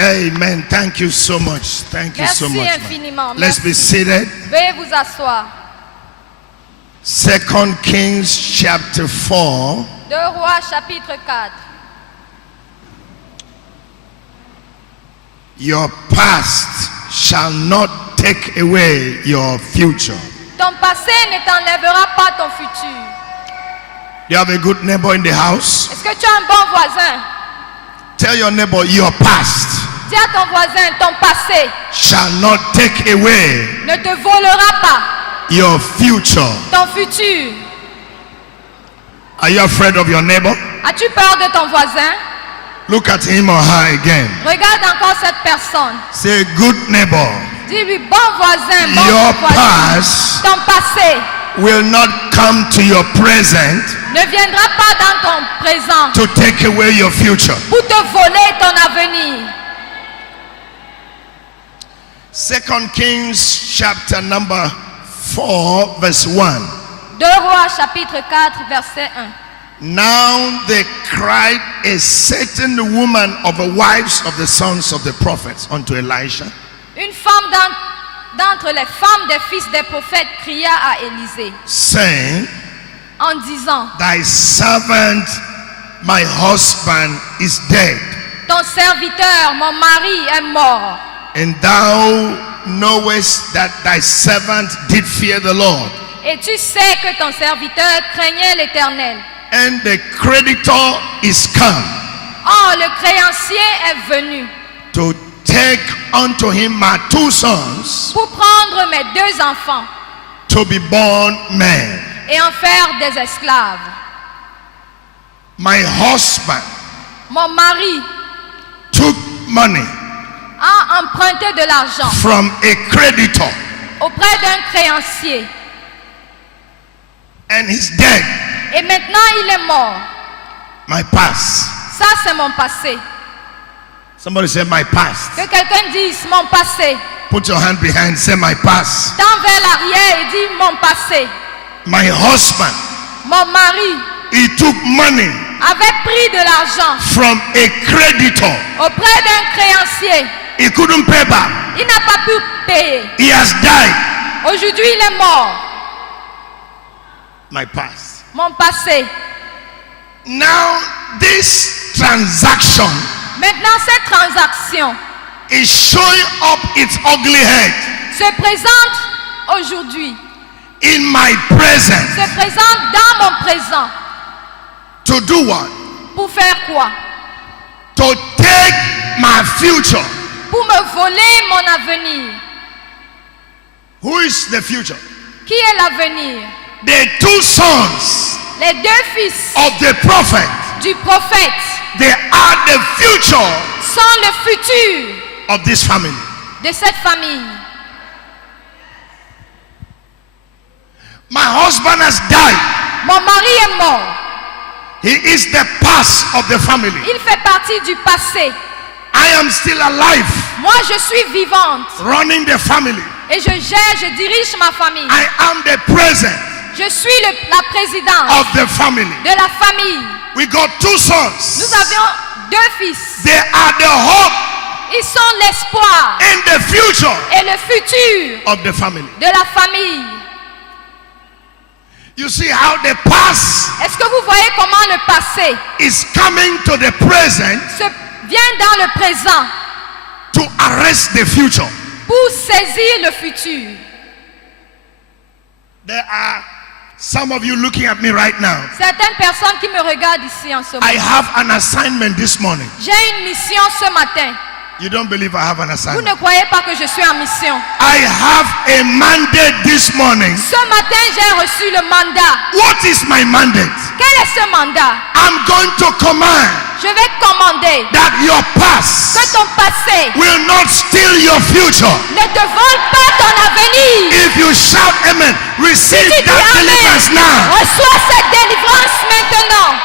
Amen. Thank you so much. Thank you so Merci much. infiniment. Let's be seated. Veuillez vous asseoir. 2 Kings chapter 4. 2 Rois chapitre 4. Your past shall not take away your future. Ton passé ne t'enlèvera pas ton futur. You have a good neighbor in the house. Est-ce que tu as un bon voisin? Tell your neighbor your past Dis à ton voisin, ton passé shall not take away ne te volera pas your future. ton futur. Are you afraid of your neighbor? As-tu peur de ton voisin? Look at him or her again. Regarde encore cette personne. Say, good neighbor, Dis-lui, bon voisin, bon your voisin. past Ton passé will not come to your present ne viendra pas dans ton présent to take away your future. pour te voler ton avenir. 2 Kings chapter number 4 verse 1. 2 Rois chapitre 4 verset 1. Now they cried a certain woman of the wives of the sons of the prophets unto Elisha, Une femme d'entre les femmes des fils des prophètes cria à Élisée saying, en disant, thy servant, my husband, is dead, ton serviteur, mon mari est mort. and thou knowest that thy servant did fear the Lord, Et tu sais que ton serviteur craignait l'Éternel. and the creditor is come Or, le créancier est venu to take unto him my 2 sons pour prendre mes 2 enfants to be born men. et en faire des esclaves. My husband Mon mari took money a emprunté de l'argent from a creditor auprès d'un créancier. and he's dead. Et maintenant, il est mort. My past. Ça, c'est mon passé. Somebody say my past. Que quelqu'un dise mon passé. Put your hand behind, say my past. Tends vers l'arrière et dis mon passé. My husband, Mon mari he took money avait pris de l'argent from a creditor. auprès d'un créancier. He couldn't pay back. Il n'a pas pu payer. He has died. Aujourd'hui, il est mort. My past. Mon passé. Now this transaction Maintenant, cette transaction is showing up its ugly head se présente aujourd'hui. in my present. Se présente dans mon présent. To do what? Pour faire quoi? To take my future. Pour me voler mon avenir. Who is the future? Qui est l'avenir? The 2 sons Les 2 fils of the prophet, du prophète they are the future sont le futur of this family. de cette famille. My husband has died. Mon mari est mort. He is the past of the family. Il fait partie du passé. I am still alive, Moi, je suis vivante running the family. et je gère, je dirige ma famille. I am the present Je suis la présidente of the family. de la famille. We got 2 Nous sons. avions 2 fils. They are the hope Ils sont l'espoir and the future et le futur of the family. de la famille. You see how the past Est-ce que vous voyez comment le passé is coming to the present vient dans le présent to arrest the future. pour saisir le futur? There are some of you looking at me right now. Certaines personnes qui me regardent ici en ce moment. I have an assignment this morning. J'ai une mission ce matin. You don't believe I have an Vous assignment? ne croyez pas que je suis en mission. I have a mandate this morning. Ce matin, j'ai reçu le mandat. What is my mandate? Quel est ce mandat? I'm going to command Je vais commander that your que past ton passé will not steal your future. ne te vole pas ton avenir. If you shout amen, receive Si tu dis that amen, deliverance now. reçois cette délivrance maintenant.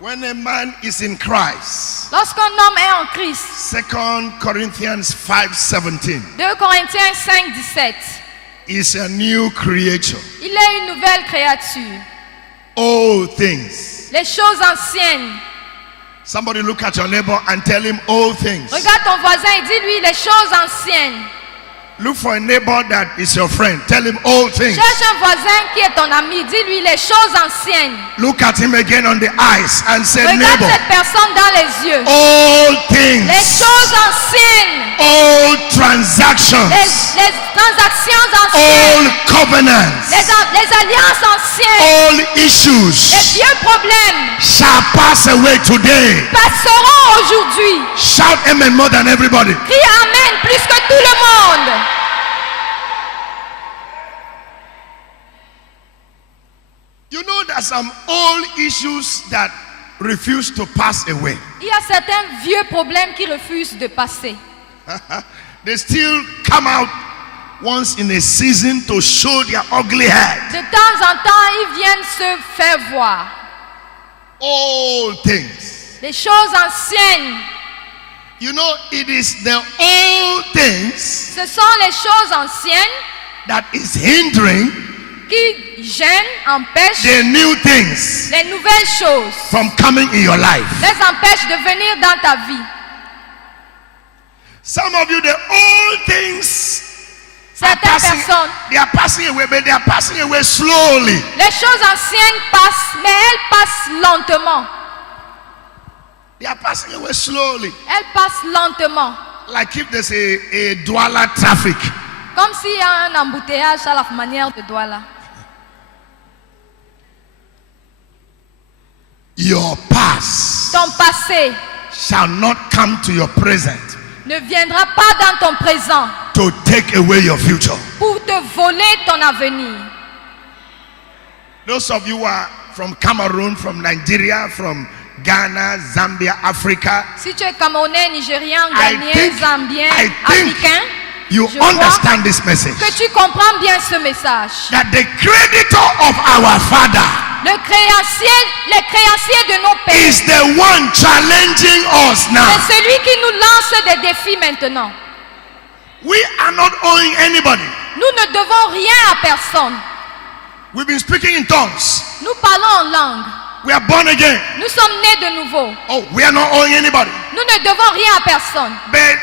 When a man is in Christ, Lorsqu'un homme est en Christ, 2 Corinthians 5:17, 2 Corinthiens 5, 17, is a new creature. il est une nouvelle créature. All things Les choses anciennes Somebody look at your neighbor and tell him old things. Regarde ton voisin et dis-lui les choses anciennes. Look for a neighbor that is your friend. Tell him old things. Cherche un voisin qui est ton ami. Dis-lui les choses anciennes. Look at him again on the eyes and say, Regarde neighbor, cette personne dans les yeux. old Les things, choses anciennes. old transactions, Les transactions anciennes. old covenants, Les alliances anciennes. old Les issues vieux problèmes shall pass away today. passeront aujourd'hui. Shout amen more than everybody. Crie Amen plus que tout le monde. You know that some old issues that refuse to pass away. Il y a certains vieux problèmes qui refusent de passer. They still come out once in a season to show their ugly head. De temps en temps, ils viennent se faire voir. Old things. Les choses anciennes, You know, it is the old things ce sont les choses anciennes that is hindering qui gênent, empêchent the new things les nouvelles choses, from coming in your life. les empêchent de venir dans ta vie. Some of you, the old things are Certaines personnes, they are passing away, but they are passing away slowly. les choses anciennes passent, mais elles passent lentement. They are passing away slowly. Elles passent lentement. Like if there's a Douala traffic. Comme s'il y a un embouteillage à la manière de Douala. Your past Ton passé shall not come to your present ne viendra pas dans ton présent to take away your future. pour te voler ton avenir. Those of you who are from Cameroon, from Nigeria, from Ghana, Zambia, Africa, Si tu es Camerounais, Nigérian, I Ghanéen, think- Zambien, I think Africain, you je vois understand this message. que tu comprends bien ce message. That the creditor of our Father Les créanciers de nos pères, is the one challenging us now. c'est celui qui nous lance des défis maintenant. We are not owing anybody. Nous ne devons rien à personne. We've been speaking in tongues. Nous parlons en langue. We are born again. Nous sommes nés de nouveau. Oh, we are not owing anybody. Nous ne devons rien à personne. But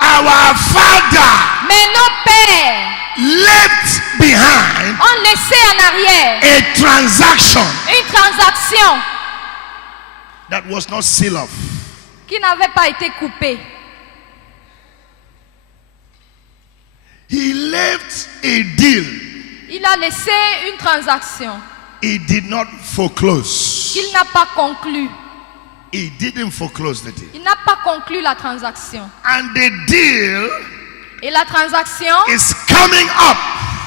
our Father Mais nos pères left behind ont laissé en arrière a transaction une transaction that was not sealed off. qui n'avait pas été coupée. He left a deal. Il a laissé une transaction He did not foreclose. qu'il n'a pas conclue. He didn't foreclose the deal. Il n'a pas conclu la transaction. And the deal Et la transaction is coming up,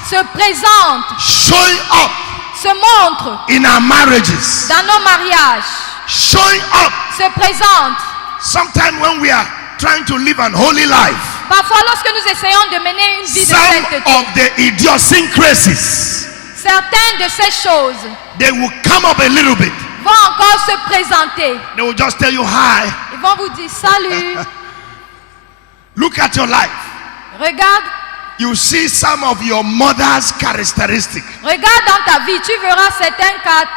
se présente, showing up se montre in our marriages, dans nos mariages, showing up se présente. sometime when we are trying to live an holy life. Parfois, lorsque nous essayons de mener une vie de Some sainteté, of the idiosyncrasies, certaines de ces choses they will come up a little bit. vont encore se présenter. They will just tell you hi. Ils vont vous dire salut, Look at your life. regarde, You see some of your mother's characteristics. regarde dans ta vie, tu verras certains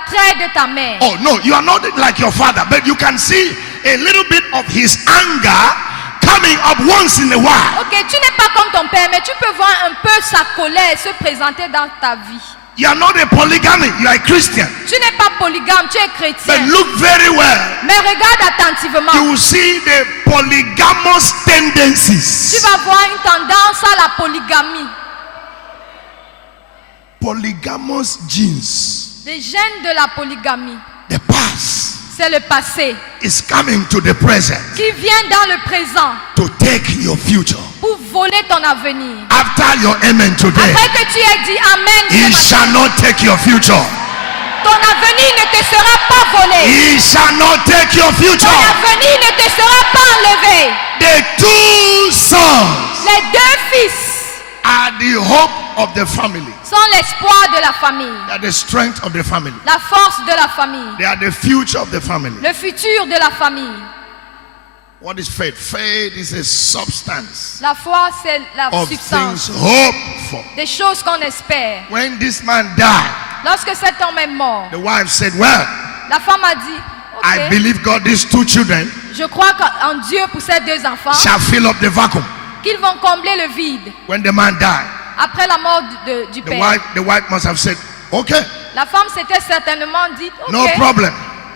traits de ta mère. Oh no, you are not like your father, but you can see a little bit of his anger coming up once in a while. Ok, tu n'es pas comme ton père, mais tu peux voir un peu sa colère se présenter dans ta vie. You are not a polygamy, you are a Christian. Tu n'es pas polygame, tu es But chrétien. look very well. Mais regarde attentivement. You will see the polygamous Tu tendencies. vas voir une tendance à la polygamie. Polygamous genes. Les gènes de la polygamie. The past C'est le passé is coming to the present qui vient dans le présent to take your future. pour voler ton avenir. After your amen today, Après que tu aies dit Amen, ce he matin, shall not take your future. ton avenir ne te sera pas volé. He shall not take your Ton future. avenir ne te sera pas enlevé. The two sons Les deux fils are the hope of the family. sont l'espoir de la famille, They are the strength of the family. la force de la famille, They are the future of the family. le futur de la famille. What is faith? Faith is a substance La foi, c'est la of substance things hoped for. des choses qu'on espère. When this man died, Lorsque cet homme est mort, the wife said, well, la femme a dit, I believe God, these 2 children Je crois en Dieu pour ces 2 enfants, shall fill up the vacuum. qu'ils vont combler le vide. When the man died, Après la mort du père, the wife must have said, okay, la femme s'était certainement dit, no ok, problem.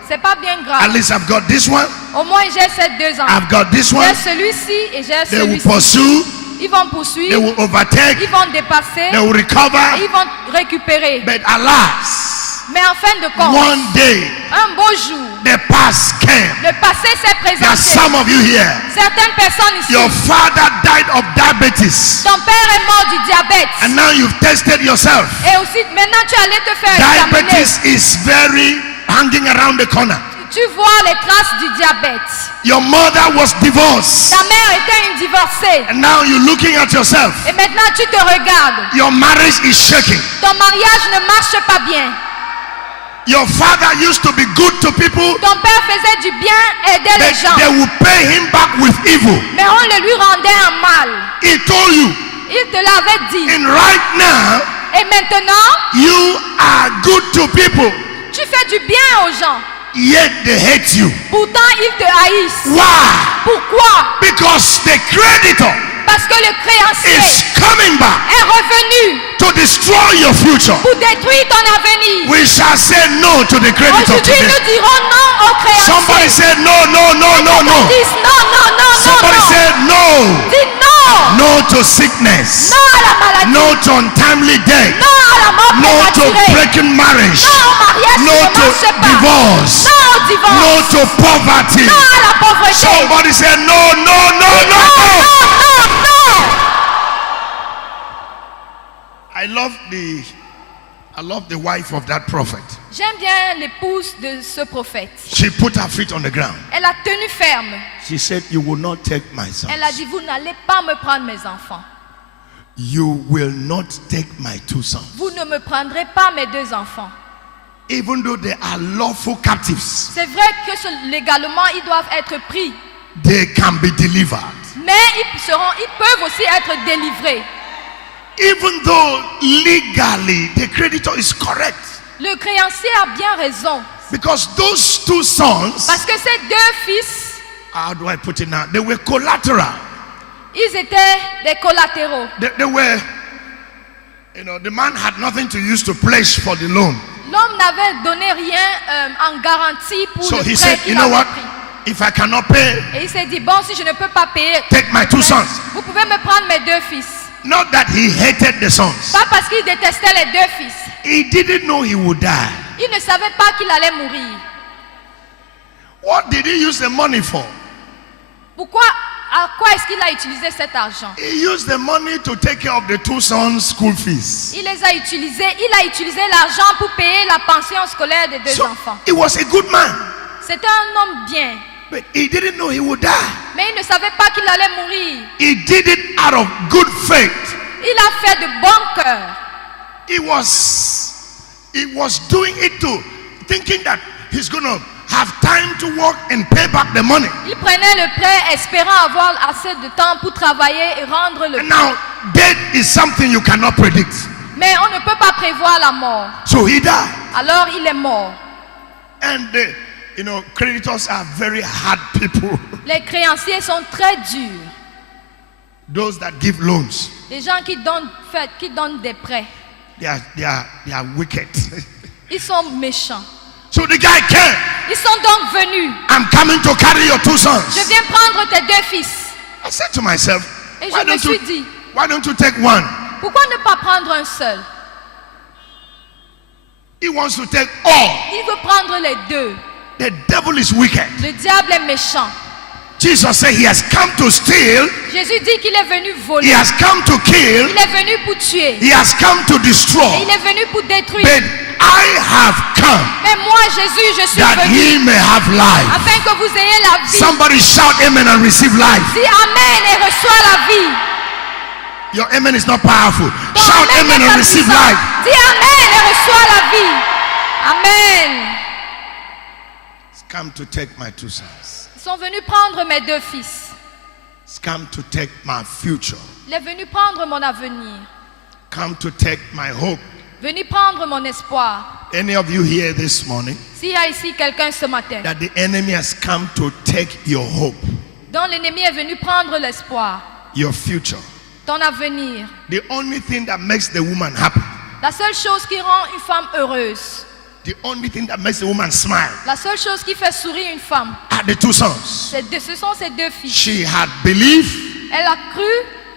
c'est pas bien At grave. least I've got this one, Au moins j'ai ces 2 enfants. I've got this J'ai one. celui-ci et j'ai They will celui-ci. pursue, Ils vont they poursuivre, will overtake, ils vont dépasser, they will recover. ils vont récupérer. But alas, Mais en fin de compte, one day un beau jour, the past came. le passé s'est There are présenté. some of you here. Certaines personnes ici, Your father died of diabetes, ton père est mort du diabète. and now you've tested yourself. Et aussi, maintenant tu es allé te faire examiner. Diabetes is very hanging around the corner. Tu vois les traces du diabète. Your mother was divorced, Ta mère était une divorcée. and now you're looking at yourself. Et maintenant tu te regardes. Your marriage is shaking. Ton mariage ne marche pas bien. Your father used to be good to people, Ton père faisait du bien, aidait les but gens. they will pay him back with evil. Mais on le lui rendait en mal. He told you, Il te l'avait dit. and right now Et maintenant, you are good to people, tu fais du bien aux gens. yet they hate you. Pourtant, ils te haïssent. Why? Pourquoi? Because the creditor Parce que le créancier is coming back est revenu to destroy your future. pour détruire ton avenir. We shall say no to the creditor Aujourd'hui, today. nous dirons non au créancier. Somebody said no, no, no, no, no. Dis non, non, non, non, Somebody non. said no. Dis non. No to sickness. Non à la maladie. No to untimely death. Non à la mort No to prématurée. breaking marriage. Non au mariage No qui ne to marche pas. divorce. Non au divorce. No to poverty. Non à la pauvreté. Somebody said no, no, no, Non, no, no. non, non, non. I love the wife of that prophet. J'aime bien l'épouse de ce prophète. She put her feet on the ground. Elle a tenu ferme. She said, you will not take my son. Elle a dit, vous n'allez pas me prendre mes enfants. You will not take my 2 sons. Vous ne me prendrez pas mes 2 enfants. Even though they are lawful captives, C'est vrai que légalement, ils doivent être pris. they can be delivered. Mais ils peuvent aussi être délivrés. Even though legally the creditor is correct. Le créancier a bien raison. Because those 2 sons, Parce que ces 2 fils, how do I put it now? They were collateral. ils étaient des collatéraux. They were, the man had nothing to use to pledge for the loan. L'homme n'avait donné rien en garantie pour So le he prêt said, you qu'il know avait what? pris. If I cannot pay, Et il s'est dit, bon, si je ne peux pas payer, take my 2 sons. vous pouvez me prendre mes 2 fils. Not that he hated the sons. Pas parce qu'il détestait les 2 fils. He didn't know he would die. Il ne savait pas qu'il allait mourir. What did he use the money for? Pourquoi, à quoi est-ce qu'il a utilisé cet argent? He used the money to take care of the 2 sons' school fees. Il a utilisé l'argent pour payer la pension scolaire des 2 So enfants. he was a good man, C'était un homme bien, but he didn't know he would die. mais il ne savait pas qu'il allait mourir. He did it out of good faith. Il a fait de bon cœur. He was doing it to thinking that he's going to have time to work and pay back the money. Il prenait le prêt espérant avoir assez de temps pour travailler et rendre le And prêt. now death is something you cannot predict. Mais on ne peut pas prévoir la mort. So he died. Alors il est mort. And creditors are very hard people. Les créanciers sont très durs. Those that give loans, Les gens qui donnent des prêts, they are wicked. ils sont méchants. So the guy came. Ils sont donc venus. I'm coming to carry your 2 Je sons. viens prendre tes 2 fils. I said to myself, Et je me suis dit, why don't you take one? pourquoi ne pas prendre un seul? He wants to take all. Il veut prendre les 2. The devil is wicked. Le diable est méchant. Jesus said he has come to steal, Jésus dit qu'il est venu he voler. has come to kill, Il est venu pour tuer. he has come to Et destroy. il est venu pour détruire. But I have come Mais moi, Jésus, je suis that venu he may have life. afin que vous ayez la vie. Somebody shout amen and receive life. Dis Amen et reçois la vie. Your amen is not powerful. Ton Shout amen n'est and pas receive puissant. life. Dis Amen et reçois la vie. Amen. It's come to take my 2 sons. Ils sont venus prendre mes 2 fils. It's come to take my future. Il est venu prendre mon avenir. Come to take my hope. Venu prendre mon espoir. Any of you here this morning S'il y a ici quelqu'un ce matin that the enemy has come to take your hope, dont l'ennemi est venu prendre l'espoir, your future, ton avenir, the only thing that makes the woman happy, la seule chose qui rend une femme heureuse, the only thing that makes the woman smile la seule chose qui fait sourire une femme, are the two sons. ce sont ces deux filles. She had believed Elle a cru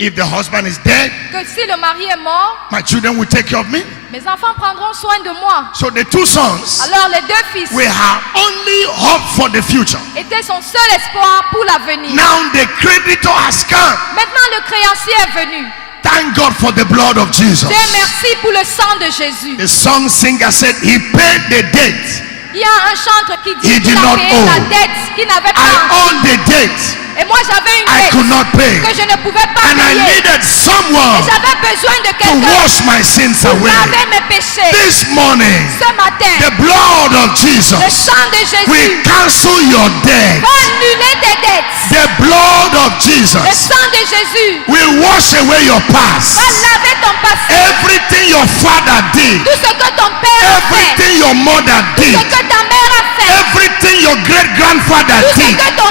if the husband is dead, que si le mari est mort, my children will take care of me. mes enfants prendront soin de moi. So the two sons Alors les deux fils were her only hope for the future. étaient son seul espoir pour l'avenir. Now the creditor has come. Maintenant le créancier est venu. Thank God for the blood of Jesus. Dieu merci pour le sang de Jésus. The song singer said he paid the debt. Il y a un chantre qui He dit qu'il did a not payé owe. la dette qu'il n'avait I pas. owned the debt Et moi j'avais une I dette could not pay. que je ne pouvais pas And I payer. needed Et someone j'avais besoin de to quelqu'un wash my sins pour away. laver mes péchés. This morning, Ce matin, the blood of le Jesus sang de Jésus will cancel your debt. va annuler tes dettes. The blood of Le Jesus sang de Jésus will wash away your past. va laver ton passé. Everything your father did, Tout ce que ton père a fait. everything your mother Tout did, ce que ta mère a fait. everything your great grandfather Tout ce did, que ton